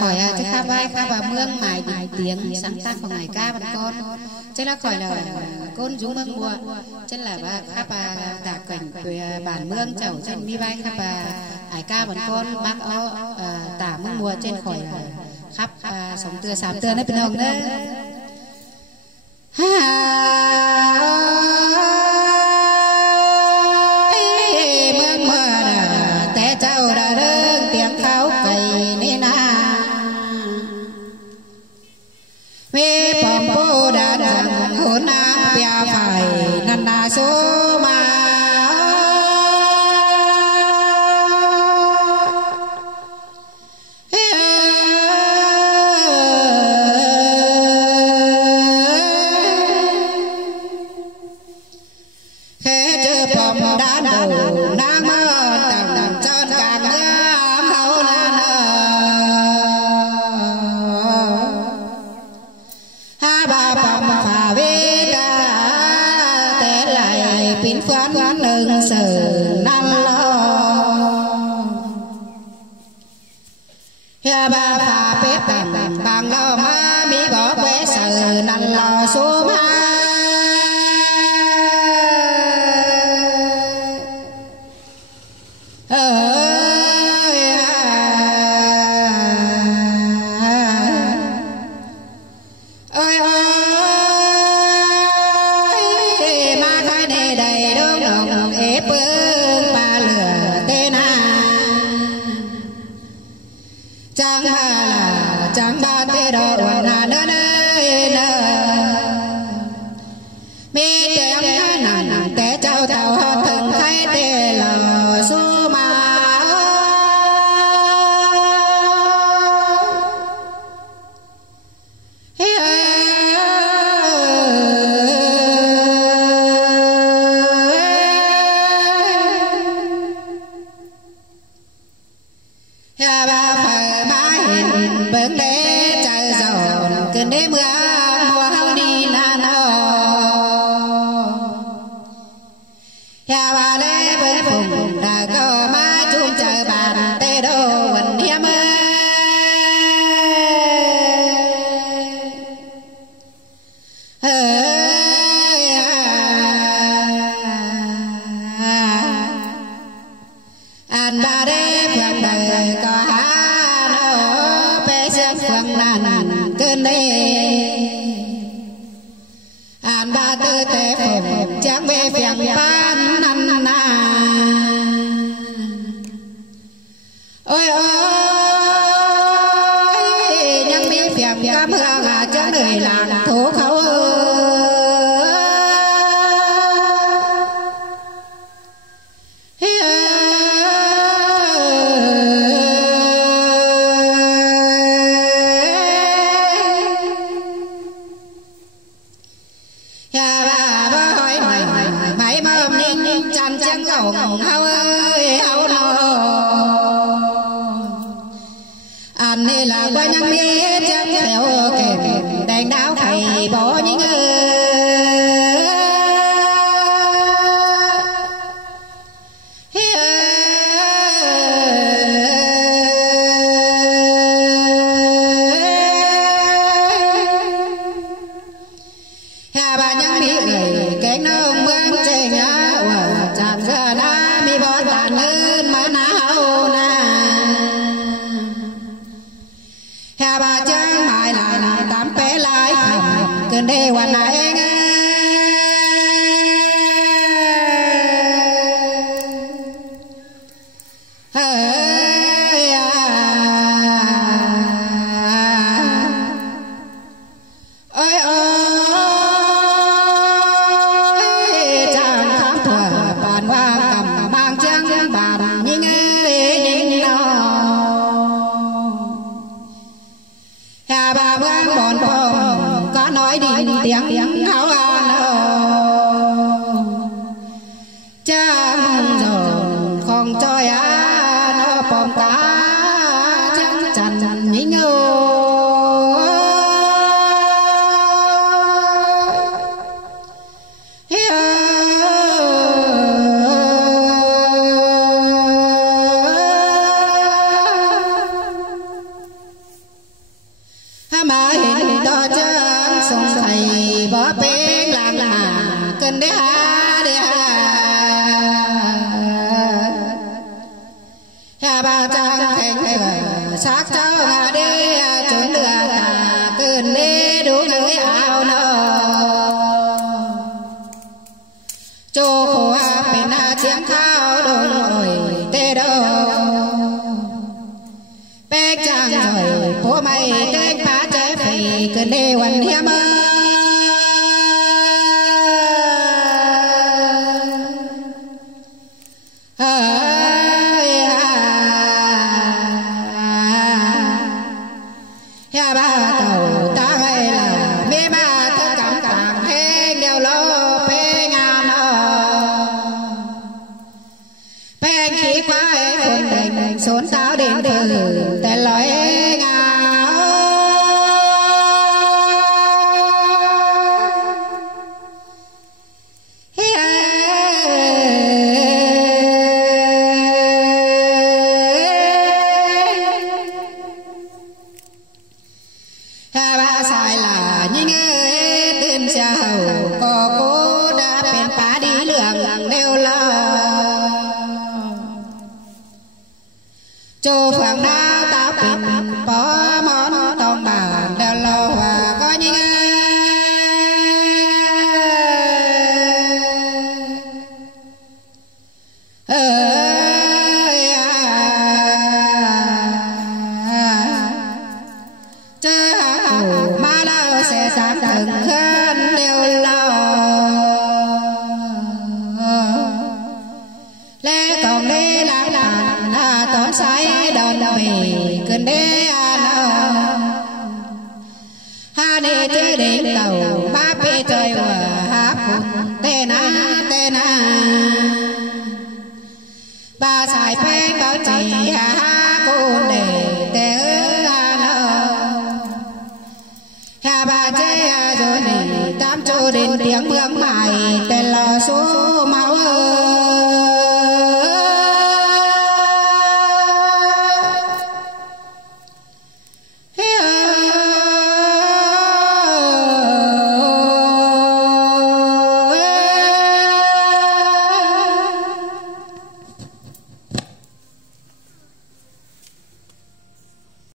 khỏi chắc khá vai khá và mương mài tiếng sáng tác của ngài ca bạn con chắc là khỏi là côn dũng mương mùa chắc là ba khá và tả cảnh bản mương chầu trên mi vai khá và ải ca bạn con bác tả mương mùa trên khỏi là khắp sống tưa sám tưa đấy bên hồng đấy mương mùa té trâu đã rơi tiếng khóc cày nên về bom bô đã rằng hôn nam bia phải năn na số mà khé chơ bom đã đầu nam tầm chân càng nhám hậu nan ha ba bom phà về đã té lại pin phán lưng sở nan lo ha ba phà bếp tầm bằng lo má mi bỏ quê sở nan lo số má chẳng ba tê đồ na nơ nơ mi tem nàn té trao tàu từng khai tê lò su ma bưng đế trời dầu cơn đế mưa mùa hao đi là nó nhà bà lê bưng phùng đã có má chung trời bàn tê đô quần hiếm an ba đế phượng đời có phương nàn cơn đê an ba tư tế phụng chẳng về phiền ban năn na ôi ôi nhang mi phiền cam hương chẳng đời làng thố khẩu chan chẳng gầu hao ơi hao nó anh này là qua nhang mi chẳng theo kèm đèn đáo thầy bỏ những bà nhang mi người cái nông mương trên nhà chạm giờ na mi bỏ tàn lên mà nào na hà bà chẳng mãi lại tạm bé lại cơn đê hoàn lại bà vang bọn phòng có nói đi tiếng háo an chẳng rồi không cho nó bom cá chẳng chẳng nhí ngô xác cháu ngà đi trốn lừa tà cơn đi đủ người áo nọ cho khổ bên tiếng khao đôi nổi tê đâu bé chàng rồi phố mày đánh phá trái phì cơn đi hoàn hiếm xốn táo đến từแต่ลอยงาbà sai là những tên giàu có cố đã bên phá đi lượng đều lo cho phẳng đá ta bình bỏ món tông bàn đeo lo và có những chứ mà đâu sẽ sáng từng hơn đều lo lẽ còn đi làm tốn say đòn về cơn đê ha đi chơi đến tàu ba bê trời và hát cùng tê na ba xài phê bao chỉ ha cùng để tê ha ba chơi rồi này tám chỗ đến tiếng mương mài tê lo xuống